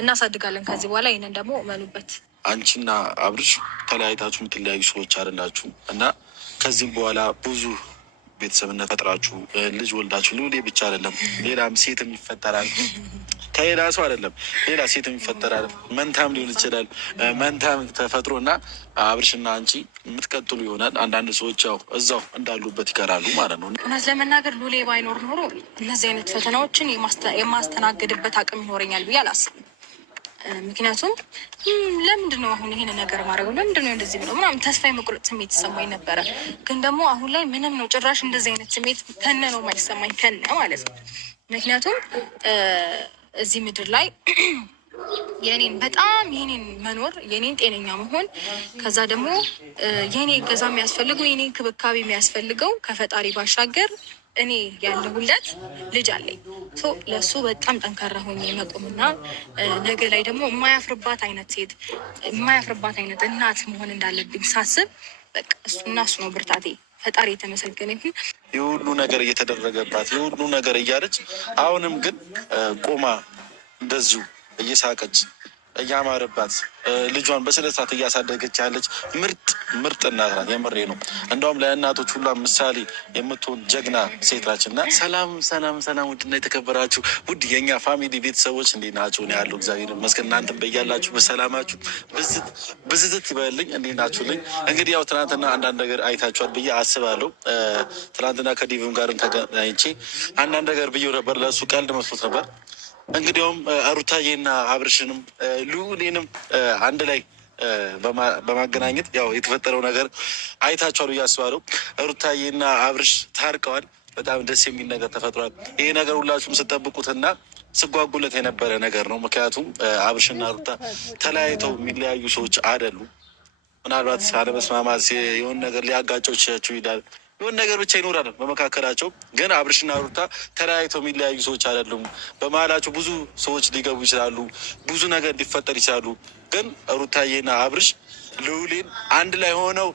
እናሳድጋለን ከዚህ በኋላ። ይህንን ደግሞ እመኑበት። አንቺና አብርሽ ተለያይታችሁ የምትለያዩ ሰዎች አይደላችሁ እና ከዚህም በኋላ ብዙ ቤተሰብነት ፈጥራችሁ ልጅ ወልዳችሁ ልውሌ ብቻ አይደለም ሌላም ሴትም ይፈጠራል። ከሌላ ሰው አይደለም ሌላ ሴትም ይፈጠራል። መንታም ሊሆን ይችላል። መንታም ተፈጥሮ እና አብርሽና አንቺ የምትቀጥሉ ይሆናል። አንዳንድ ሰዎች ያው እዛው እንዳሉበት ይቀራሉ ማለት ነው። እውነት ለመናገር ሉሌ ባይኖር ኖሮ እነዚህ አይነት ፈተናዎችን የማስተናገድበት አቅም ይኖረኛል ብዬ አላስብም። ምክንያቱም ለምንድን ነው አሁን ይሄን ነገር ማድረግ ለምንድን ነው እንደዚህ ብለው ምናምን ተስፋ የመቁረጥ ስሜት ይሰማኝ ነበረ። ግን ደግሞ አሁን ላይ ምንም ነው ጭራሽ እንደዚህ አይነት ስሜት ከነ ነው የማይሰማኝ ከነ ማለት ነው። ምክንያቱም እዚህ ምድር ላይ የኔን በጣም የኔን መኖር የኔን ጤነኛ መሆን ከዛ ደግሞ የኔ እገዛ የሚያስፈልገው የኔ እንክብካቤ የሚያስፈልገው ከፈጣሪ ባሻገር እኔ ያለሁለት ልጅ አለኝ። ለእሱ በጣም ጠንካራ ሆኜ መቆምና ነገ ላይ ደግሞ የማያፍርባት አይነት ሴት የማያፍርባት አይነት እናት መሆን እንዳለብኝ ሳስብ በቃ እሱና እሱ ነው ብርታቴ። ፈጣሪ የተመሰገነ ይሁን። የሁሉ ነገር እየተደረገባት የሁሉ ነገር እያለች አሁንም ግን ቆማ እንደዚሁ እየሳቀች እያማረባት ልጇን በስነስርዓት እያሳደገች ያለች ምርጥ እናት ናት። የምሬ ነው። እንደውም ለእናቶች ሁላ ምሳሌ የምትሆን ጀግና ሴት ናች። እና ሰላም ውድና የተከበራችሁ ውድ የእኛ ፋሚሊ ቤተሰቦች እንዴት ናችሁ? ነው ያለው እግዚአብሔር ይመስገን። እናንተም በያላችሁ በሰላማችሁ ብዝት ይበልኝ። እንዴት ናችሁልኝ? እንግዲህ ያው ትናንትና አንዳንድ ነገር አይታችኋል ብዬ አስባለሁ። ትናንትና ከዲቭም ጋርም ተገናኝቼ አንዳንድ ነገር ብዬው ነበር። ለእሱ ቀልድ መስሎት ነበር። እንግዲያውም ሩታዬና አብርሽንም ልዑሌንም አንድ ላይ በማገናኘት ያው የተፈጠረው ነገር አይታችኋል ብዬ አስባለሁ። ሩታዬና አብርሽ ታርቀዋል። በጣም ደስ የሚል ነገር ተፈጥሯል። ይሄ ነገር ሁላችሁም ስጠብቁትና ስጓጉለት የነበረ ነገር ነው። ምክንያቱም አብርሽና ሩታ ተለያይተው የሚለያዩ ሰዎች አይደሉም። ምናልባት አለመስማማት የሆነ ነገር ሊያጋጨው ይችላል። የሆነ ነገር ብቻ ይኖራል በመካከላቸው። ግን አብርሽና ሩታ ተለያይተው የሚለያዩ ሰዎች አይደሉም። በመሀላቸው ብዙ ሰዎች ሊገቡ ይችላሉ፣ ብዙ ነገር ሊፈጠር ይችላሉ። ግን ሩታዬና አብርሽ ልዑሌን አንድ ላይ ሆነው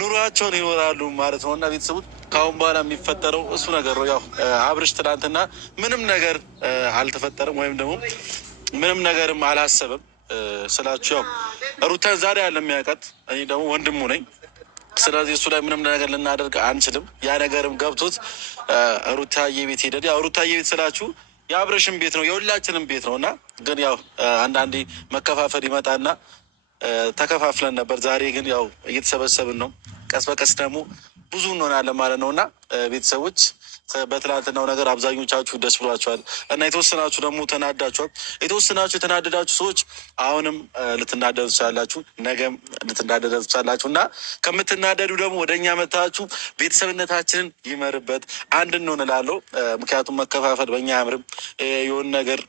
ኑሯቸውን ይኖራሉ ማለት ነው። እና ቤተሰቦች ከአሁን በኋላ የሚፈጠረው እሱ ነገር ነው። ያው አብርሽ ትናንትና ምንም ነገር አልተፈጠረም ወይም ደግሞ ምንም ነገርም አላሰበም ስላችሁ ያው ሩታን ዛሬ ያለ የሚያውቃት እኔ ደግሞ ወንድሙ ነኝ። ስለዚህ እሱ ላይ ምንም ነገር ልናደርግ አንችልም። ያ ነገርም ገብቶት ሩታዬ ቤት ሄደን ያው ሩታዬ ቤት ስላችሁ የአብርሽም ቤት ነው የሁላችንም ቤት ነው እና ግን ያው አንዳንዴ መከፋፈል ይመጣና ተከፋፍለን ነበር። ዛሬ ግን ያው እየተሰበሰብን ነው። ቀስ በቀስ ደግሞ ብዙ እንሆናለን ማለት ነው እና ቤተሰቦች በትናንትናው ነገር አብዛኞቻችሁ ደስ ብሏቸዋል እና የተወሰናችሁ ደግሞ ተናዳችኋል። የተወሰናችሁ የተናደዳችሁ ሰዎች አሁንም ልትናደዱ ትችላላችሁ፣ ነገም ልትናደዱ ትችላላችሁ እና ከምትናደዱ ደግሞ ወደ እኛ መታችሁ ቤተሰብነታችንን ይመርበት አንድ እንሆን እላለሁ። ምክንያቱም መከፋፈል በእኛ አያምርም። የሆነ ነገር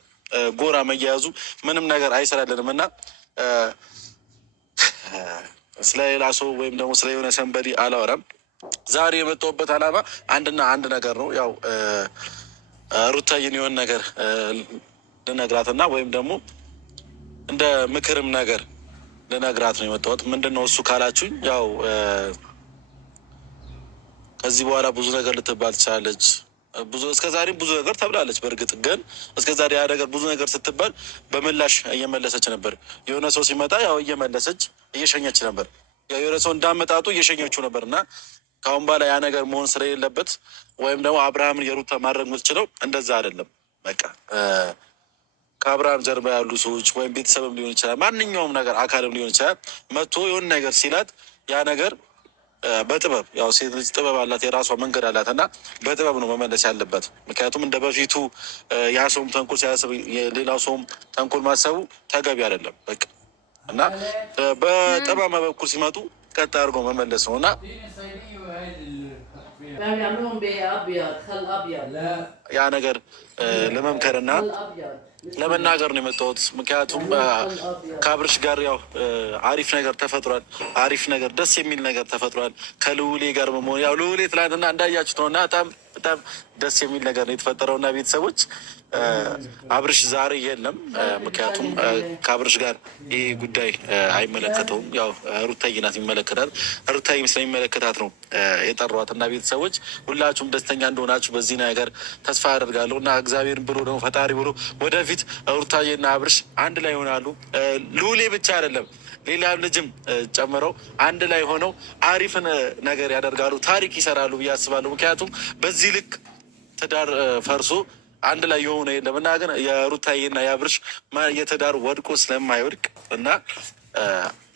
ጎራ መያያዙ ምንም ነገር አይሰራልንም እና ስለሌላ ሰው ወይም ደግሞ ስለ የሆነ ሰንበዲ አላወራም። ዛሬ የመጣሁበት ዓላማ አንድና አንድ ነገር ነው። ያው ሩታዬን የሆነ ነገር ልነግራትና ወይም ደግሞ እንደ ምክርም ነገር ልነግራት ነው የመጣሁት። ምንድን ነው እሱ ካላችሁኝ ያው ከዚህ በኋላ ብዙ ነገር ልትባል ትችላለች። እስከዛሬም ብዙ ነገር ተብላለች። በእርግጥ ግን እስከዛሬ ያ ነገር ብዙ ነገር ስትባል በምላሽ እየመለሰች ነበር። የሆነ ሰው ሲመጣ ያው እየመለሰች እየሸኘች ነበር። የሆነ ሰው እንዳመጣጡ እየሸኘችው ነበር እና ከአሁን በኋላ ያ ነገር መሆን ስለሌለበት ወይም ደግሞ አብርሃምን የሩታ ማድረግ የምትችለው እንደዛ አይደለም። በቃ ከአብርሃም ጀርባ ያሉ ሰዎች ወይም ቤተሰብም ሊሆን ይችላል፣ ማንኛውም ነገር አካልም ሊሆን ይችላል መጥቶ የሆነ ነገር ሲላት ያ ነገር በጥበብ ያው ሴት ልጅ ጥበብ አላት፣ የራሷ መንገድ አላት እና በጥበብ ነው መመለስ ያለበት። ምክንያቱም እንደ በፊቱ ያ ሰውም ተንኮል ሲያስብ ሌላው ሰውም ተንኮል ማሰቡ ተገቢ አይደለም። በቃ እና በጠማማ በኩል ሲመጡ ቀጥ አድርጎ መመለስ ነው እና ያ ነገር ለመምከርና ለመናገር ነው የመጣሁት። ምክንያቱም ከአብርሽ ጋር ያው አሪፍ ነገር ተፈጥሯል። አሪፍ ነገር ደስ የሚል ነገር ተፈጥሯል። ከልዑሌ ጋር በመሆን ያው ልዑሌ ትላንትና እንዳያችሁት ነው እና በጣም ደስ የሚል ነገር ነው የተፈጠረው እና ቤተሰቦች አብርሽ ዛሬ የለም። ምክንያቱም ከአብርሽ ጋር ይህ ጉዳይ አይመለከተውም። ያው ሩታዬ ናት የሚመለከታት። ሩታዬ ስለሚመለከታት ነው የጠሯት እና ቤተሰቦች ሁላችሁም ደስተኛ እንደሆናችሁ በዚህ ነገር ተስፋ አደርጋለሁ እና እግዚአብሔርን ብሎ ደግሞ ፈጣሪ ብሎ ወደፊት ሩታዬና አብርሽ አንድ ላይ ይሆናሉ። ልዑሌ ብቻ አይደለም ሌላ ልጅም ጨምረው አንድ ላይ ሆነው አሪፍን ነገር ያደርጋሉ፣ ታሪክ ይሰራሉ ብዬ አስባለሁ። ምክንያቱም በዚህ ልክ ትዳር ፈርሶ አንድ ላይ የሆነ የለም እና ግን የሩታዬና የአብርሽ የትዳር ወድቆ ስለማይወድቅ እና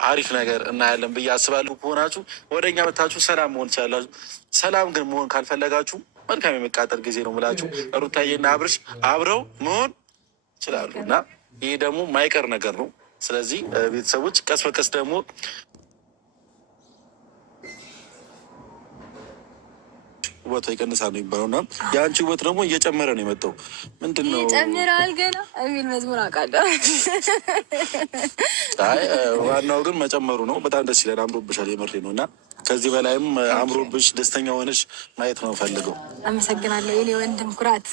አሪፍ ነገር እናያለን ብዬ አስባለሁ። ከሆናችሁ ወደ እኛ መታችሁ ሰላም መሆን ትችላላችሁ። ሰላም ግን መሆን ካልፈለጋችሁ መልካም የመቃጠል ጊዜ ነው ምላችሁ ሩታዬና አብርሽ አብረው መሆን ይችላሉ እና ይህ ደግሞ ማይቀር ነገር ነው። ስለዚህ ቤተሰቦች ቀስ በቀስ ደግሞ ውበቷ ይቀንሳል ነው የሚባለው እና የአንቺ ውበት ደግሞ እየጨመረ ነው የመጣው። ምንድን ነው ይጨምራል ገና የሚል መዝሙር አውቃለሁ። አይ ዋናው ግን መጨመሩ ነው። በጣም ደስ ይላል። አምሮብሻል፣ የምሬ ነው እና ከዚህ በላይም አምሮብሽ ደስተኛ ሆነሽ ማየት ነው ፈልገው። አመሰግናለሁ የኔ ወንድም ኩራት።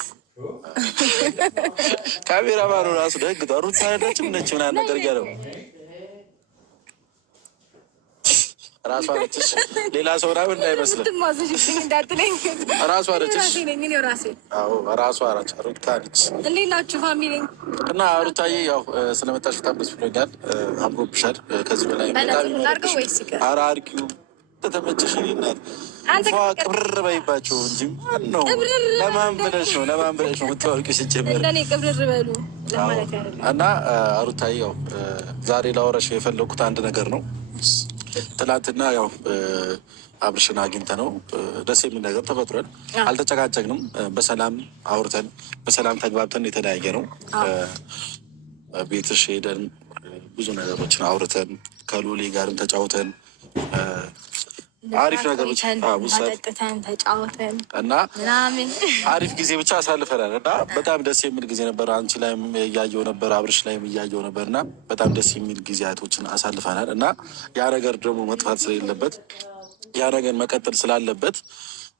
ካሜራ ባሉ ራሱ ደግጧ ሩት ሳያዳችም ነች ምናምን ነገር እያለው ራሷ ነችሽ፣ ሌላ ሰው ምናምን እንዳይመስልህ ራሷ ነችሽ። ራሷ ሩታ ነች። እንዴት ናችሁ ፋሚሊ? እና ሩታዬ ያው ስለመጣሽ በጣም ደስ ብሎኛል። አምሮብሻል። ከዚህ በላይ ኧረ አድርጊው ተመቸሽ። ናት ፏ ቅብርር በይባቸው እንጂ ነው። ለማን ብለሽ ነው የምታወቂው? ሲጀመር ቅብርር በሉ እና ሩታዬ ያው ዛሬ ላወራሽ የፈለኩት አንድ ነገር ነው። ትናንትና ያው አብርሽን አግኝተ ነው ደስ የሚል ነገር ተፈጥሯል። አልተጨቃጨቅንም። በሰላም አውርተን በሰላም ተግባብተን የተለያየ ነው። ቤትሽ ሄደን ብዙ ነገሮችን አውርተን ከሉሌ ጋርም ተጫውተን አሪፍ ነገሮች ጠጥተን ተጫውተን እና አሪፍ ጊዜ ብቻ አሳልፈናል እና በጣም ደስ የሚል ጊዜ ነበር። አንቺ ላይም እያየው ነበር፣ አብርሽ ላይም እያየው ነበር እና በጣም ደስ የሚል ጊዜያቶችን አሳልፈናል እና ያ ነገር ደግሞ መጥፋት ስለሌለበት ያ ነገር መቀጠል ስላለበት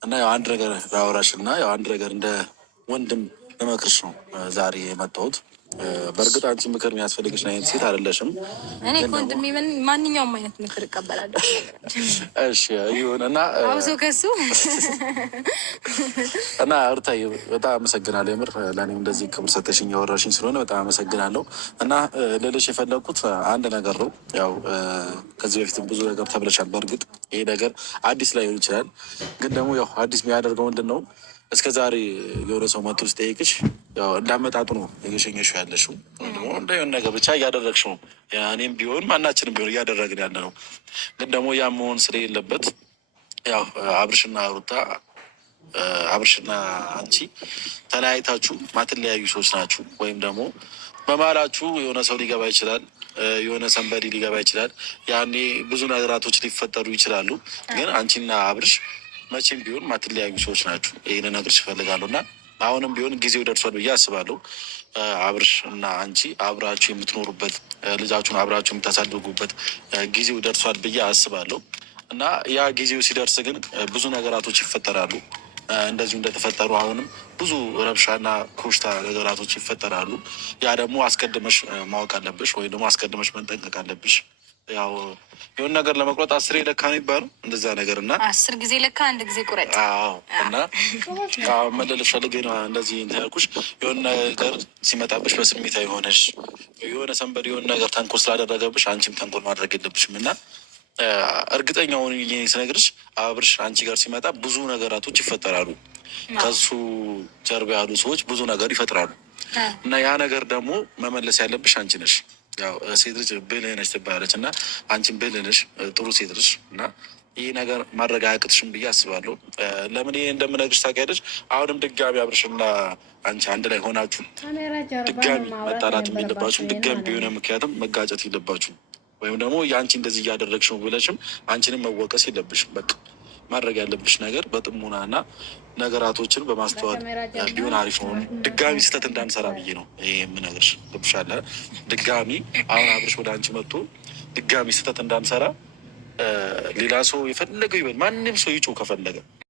እና ያው አንድ ነገር ላወራሽ እና ያው አንድ ነገር እንደ ወንድም ልመክርሽ ነው ዛሬ የመጣሁት። በእርግጥ አንቺ ምክር የሚያስፈልግሽ አይነት ሴት አይደለሽም። እኔ ከወንድሜ ማንኛውም አይነት ምክር እቀበላለሁ። እሺ ይሁን እና አውዞ ከሱ እና ሩታዬ በጣም አመሰግናለሁ። የምር ለእኔም እንደዚህ ክብር ሰተሽኝ ያወራሽኝ ስለሆነ በጣም አመሰግናለሁ። እና ልልሽ የፈለግኩት አንድ ነገር ነው። ያው ከዚህ በፊትም ብዙ ነገር ተብለሻል። በእርግጥ ይሄ ነገር አዲስ ላይሆን ይችላል፣ ግን ደግሞ ያው አዲስ የሚያደርገው ምንድን ነው? እስከ ዛሬ የሆነ ሰው መጥቶ ሲጠይቅሽ ያው እንዳመጣጡ ነው እየሸኘሽው ያለሽው፣ ደግሞ እንደሆነ ነገር ብቻ እያደረግሽ ነው። እኔም ቢሆን ማናችንም ቢሆን እያደረግን ያለ ነው። ግን ደግሞ ያ መሆን ስለሌለበት ያው አብርሽና ሩታ አብርሽና አንቺ ተለያይታችሁ ማትለያዩ ሰዎች ናችሁ። ወይም ደግሞ በመሀላችሁ የሆነ ሰው ሊገባ ይችላል፣ የሆነ ሰንበዲ ሊገባ ይችላል። ያኔ ብዙ ነገራቶች ሊፈጠሩ ይችላሉ። ግን አንቺና አብርሽ መቼም ቢሆን ማትለያዩ ሰዎች ናችሁ። ይህን ነግርሽ እፈልጋለሁ እና አሁንም ቢሆን ጊዜው ደርሷል ብዬ አስባለሁ። አብርሽ እና አንቺ አብራችሁ የምትኖሩበት ልጃችሁን አብራችሁ የምታሳድጉበት ጊዜው ደርሷል ብዬ አስባለሁ እና ያ ጊዜው ሲደርስ ግን ብዙ ነገራቶች ይፈጠራሉ። እንደዚሁ እንደተፈጠሩ አሁንም ብዙ ረብሻና ኮሽታ ነገራቶች ይፈጠራሉ። ያ ደግሞ አስቀድመሽ ማወቅ አለብሽ ወይም ደግሞ አስቀድመሽ መጠንቀቅ አለብሽ። ያው የሆነ ነገር ለመቁረጥ 10 ለካ ነው ይባሉ እንደዛ ነገር እና 10 ጊዜ ለካ 1 ጊዜ ቁረጥ። አዎ እና መለለሽ ፈልጌ ነው እንደዚህ ያልኩሽ። የሆነ ነገር ሲመጣብሽ በስሜታዊ ሆነሽ የሆነ ሰንበድ የሆነ ነገር ተንኮል ስላደረገብሽ አንቺም ተንኮል ማድረግ የለብሽም እና እርግጠኛውን ስነግርሽ አብርሽ አንቺ ጋር ሲመጣ ብዙ ነገራቶች ይፈጠራሉ። ከሱ ጀርባ ያሉ ሰዎች ብዙ ነገር ይፈጥራሉ እና ያ ነገር ደግሞ መመለስ ያለብሽ አንቺ ነሽ። ያው ሴት ልጅ ብልህ ነች ትባላለች እና አንቺን ብልህ ነሽ፣ ጥሩ ሴት ልጅ እና ይህ ነገር ማድረግ አያቅትሽም ብዬ አስባለሁ። ለምን ይሄ እንደምነግርሽ ታውቂያለሽ። አሁንም ድጋሚ አብርሽና አንቺ አንድ ላይ ሆናችሁ ድጋሚ መጣላትም የለባችሁም። ድጋሚ ቢሆነ ምክንያቱም መጋጨት የለባችሁም። ወይም ደግሞ የአንቺ እንደዚህ እያደረግሽ ነው ብለሽም አንቺንም መወቀስ የለብሽም። በቃ ማድረግ ያለብሽ ነገር በጥሞና እና ነገራቶችን በማስተዋል ቢሆን አሪፍ ነው። ድጋሚ ስህተት እንዳንሰራ ብዬ ነው ይሄ የምነግርሽ። ገብቶሻል? ድጋሚ አሁን አብርሽ ወደ አንቺ መጥቶ ድጋሚ ስህተት እንዳንሰራ ሌላ ሰው የፈለገው ይበል፣ ማንም ሰው ይጮህ ከፈለገ